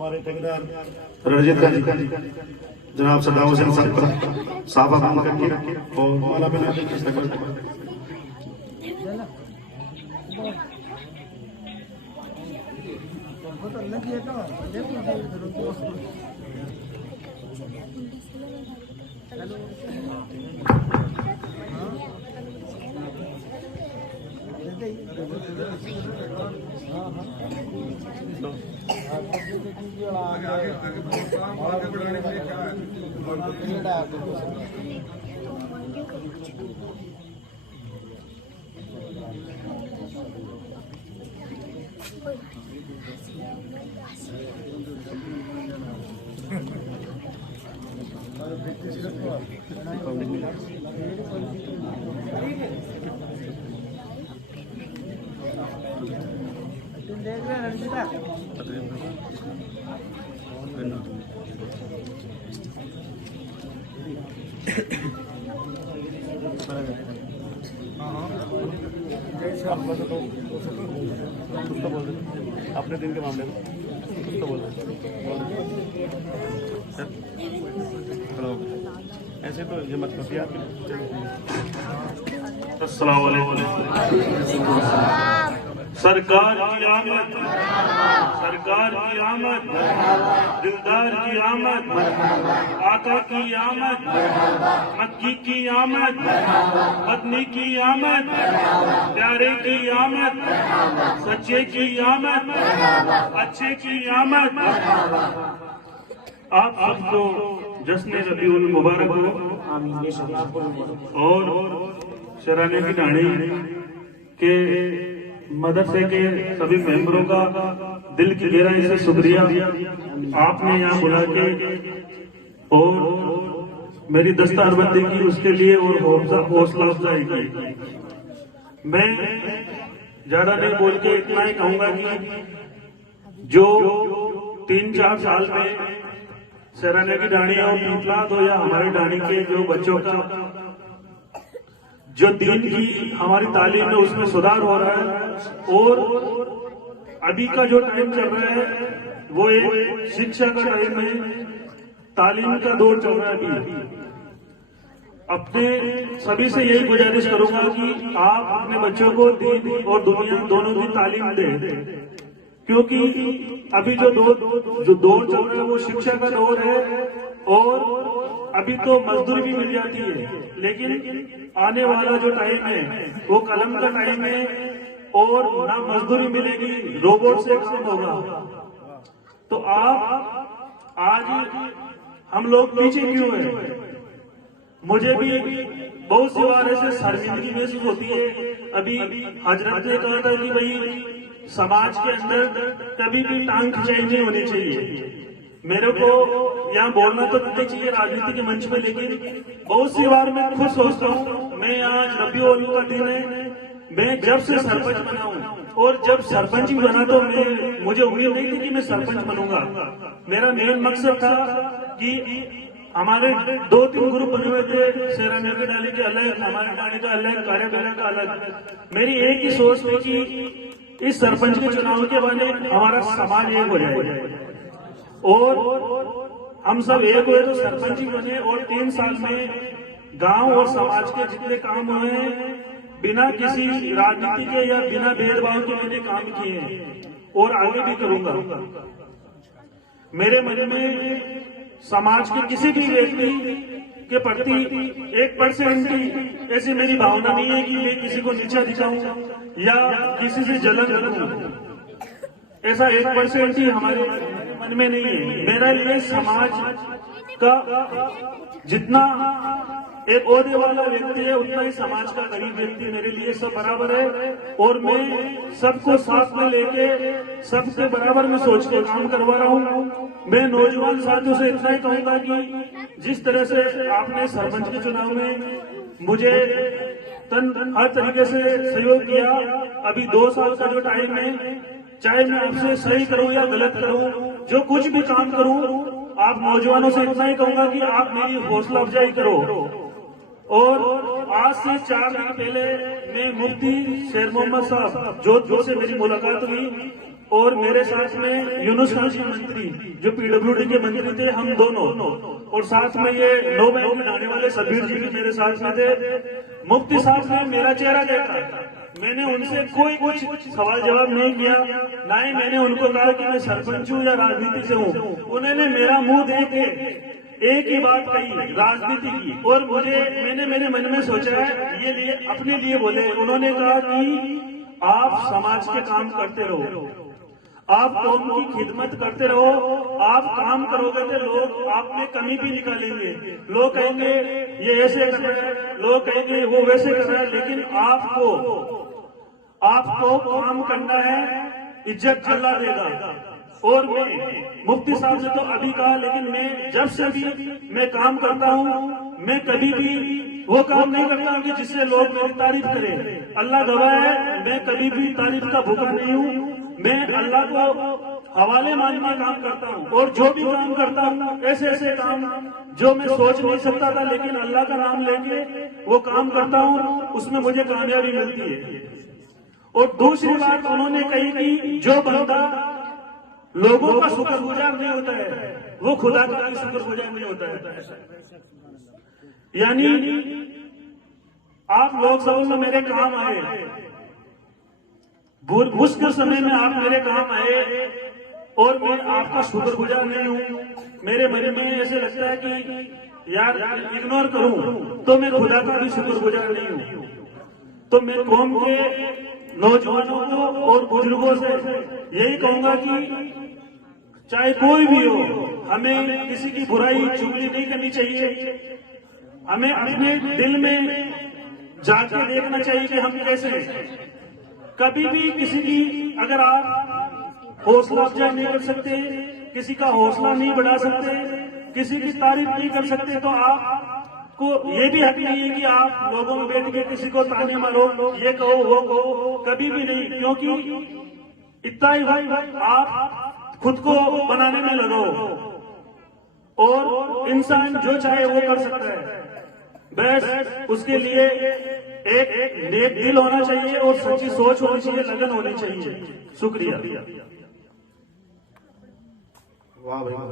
हमारे ठेकेदार रंजीत जनाब सदाव हुसैन साहब काम करके और माला बना अपने दिन के मामले में तो बोल हेलो ऐसे तो ये मत करिए आप। अस्सलाम वालेकुम। सरकार की आमद, सरकार की आमद, दिलदार की आमद, आका की आमद, मक्की की आमद, पत्नी की आमद, प्यारे की आमद, सच्चे की आमद, अच्छे की आमद। आप सबको जश्न रबीउल मुबारक हो और शराने की ढाणी के मदरसे के सभी मेंबरों का दिल की गहराई से शुक्रिया। आपने यहाँ बुला के और मेरी दस्तारबंदी की उसके लिए और हौसला अफजाई की। मैं ज्यादा नहीं बोल के इतना ही कहूंगा कि जो 3-4 साल में सराने की ढाणी और पीपला तो या हमारे ढाणी के जो बच्चों का जो दीन की हमारी तालीम में उसमें सुधार हो रहा है और अभी का जो टाइम चल रहा है वो एक शिक्षा का टाइम है, तालीम का दौर चल रहा है। अभी अपने सभी से यही गुजारिश करूंगा कि आप अपने बच्चों को दीन और दुनिया दोनों की तालीम दें, क्योंकि अभी जो दौर चल रहा है वो शिक्षा का दौर है और अभी तो मजदूरी भी मिल जाती है, लेकिन आने वाला जो टाइम है वो कलम का टाइम है और ना मजदूरी मिलेगी, रोबोट से काम होगा। तो आप आज हम लोग पीछे क्यों हैं? मुझे भी बहुत सी बार ऐसे शर्मिंदगी महसूस होती है। अभी हजरत ने कहा था कि भाई समाज के अंदर कभी भी टांग खिंचाई नहीं होनी चाहिए। मेरे को यहाँ बोलना तो नहीं चाहिए राजनीति के मंच में, लेकिन बहुत सी बार मैं खुद सोचता हूँ मैं आज रबीउल का दिन है, मैं जब से सरपंच बना हूँ और जब सरपंच भी बना तो मुझे उम्मीद नहीं थी कि मैं सरपंच बनूंगा। मेरा मेन मकसद था कि हमारे 2-3 ग्रुप बने हुए थे, शेराने की डाली के अलग, हमारे डाली का अलग, कार्यबेला का अलग। मेरी एक ही सोच थी कि इस सरपंच के चुनाव के बाद हमारा समाज एक हो जाए और हम सब एक हुए तो सरपंच ही बने और 3 साल में गांव और समाज के जितने काम हुए हैं बिना किसी राजनीति के या बिना भेदभाव के मैंने काम किए हैं और आगे भी करूंगा। मेरे मन में समाज के किसी भी व्यक्ति के प्रति 1% की ऐसी मेरी भावना नहीं है कि मैं किसी को नीचा दिखाऊं या किसी से जलन रखूं। ऐसा 1% ही हमारे मन में नहीं है। मेरा लिए समाज का जितना एक ओहदे वाला व्यक्ति है उतना ही समाज का गरीब व्यक्ति मेरे लिए सब बराबर है और मैं सबको साथ में लेके सबसे बराबर में सोच के काम करवा रहा हूँ। मैं नौजवान साथियों से इतना ही कहूंगा कि जिस तरह से आपने सरपंच के चुनाव में मुझे हर तरीके से सहयोग किया, अभी 2 साल का जो टाइम है, चाहे मैं आपसे सही करूं या गलत करूं, जो कुछ भी काम करूं, आप नौजवानों से इतना ही कहूंगा कि आप मेरी हौसला अफजाई करो। और आज से 4 दिन पहले मैं मुफ्ती शेर मोहम्मद साहब जोधपुर से मेरी मुलाकात हुई और मेरे साथ में यूनुस खान जी मंत्री जो पीडब्ल्यूडी के मंत्री थे, हम दोनों, और साथ में ये नो बैंक बनाने वाले सबीर जी भी मेरे साथ में थे। मुफ्ती साहब ने मेरा चेहरा देखा, मैंने उनसे कोई कुछ सवाल जवाब नहीं किया, ना ही मैंने उनको कहा कि मैं सरपंच हूँ या राजनीति से हूँ। उन्होंने मेरा मुंह देख के एक ही बात कही, राजनीति की, और मैंने मेरे मन में सोचा है ये लिए अपने लिए बोले। उन्होंने कहा कि आप समाज के काम करते रहो, आप कौम की खिदमत करते रहो, आप काम करोगे तो लोग आप में कमी भी निकालेंगे। लोग कहेंगे ये ऐसे कर रहा है, लोग कहेंगे वो वैसे कर रहा है, लेकिन आपको काम करना है, इज्जत अल्लाह देगा। और मैं, मुफ्ती साहब ने तो अभी कहा, लेकिन मैं जब से भी मैं काम करता हूँ, मैं कभी भी वो काम नहीं करता हूँ कि जिससे लोग मेरी तारीफ करें। अल्लाह गवाह है, मैं कभी भी तारीफ का भूखा नहीं हूँ। मैं अल्लाह को हवाले मान के काम करता हूँ, और जो भी काम करता हूँ ऐसे ऐसे काम जो मैं सोच नहीं सकता था, लेकिन अल्लाह का नाम लेके वो काम करता हूँ, उसमें मुझे कामयाबी मिलती है। और दूसरी बात उन्होंने कही कि जो बंदा लोगों का शुक्रगुजार नहीं होता है, वो खुदा का भी शुक्रगुजार नहीं होता है। यानी आप लोग सब में मेरे काम आए, मुश्किल समय में आप मेरे काम आए, और मैं आपका शुक्रगुजार नहीं हूँ। मेरे मन में ऐसे लगता है कि यार इग्नोर करूं तो मैं खुदा का भी शुक्रगुजार नहीं हूँ। तो मैं कौम के नौजवानों को और बुजुर्गों से यही कहूंगा कि चाहे कोई भी हो, हमें किसी की बुराई चुगली नहीं करनी चाहिए। हमें अपने दिल में जाके देखना चाहिए कि हम कैसे हैं। कभी भी किसी की अगर आप हौसला अफजाई नहीं कर सकते, किसी का हौसला नहीं बढ़ा सकते, किसी की तारीफ नहीं कर सकते, तो आपको ये भी हक नहीं है कि आप लोगों में बैठ के किसी को ताने मारो, ये कहो वो कहो, कभी भी नहीं। क्योंकि इतना ही भाई आप खुद को बनाने में लगो, और इंसान जो चाहे वो कर सकता है, बस उसके लिए एक नेक दिल होना चाहिए और सच्ची सोच होनी चाहिए, लगन होनी चाहिए। शुक्रिया। वाह भाई।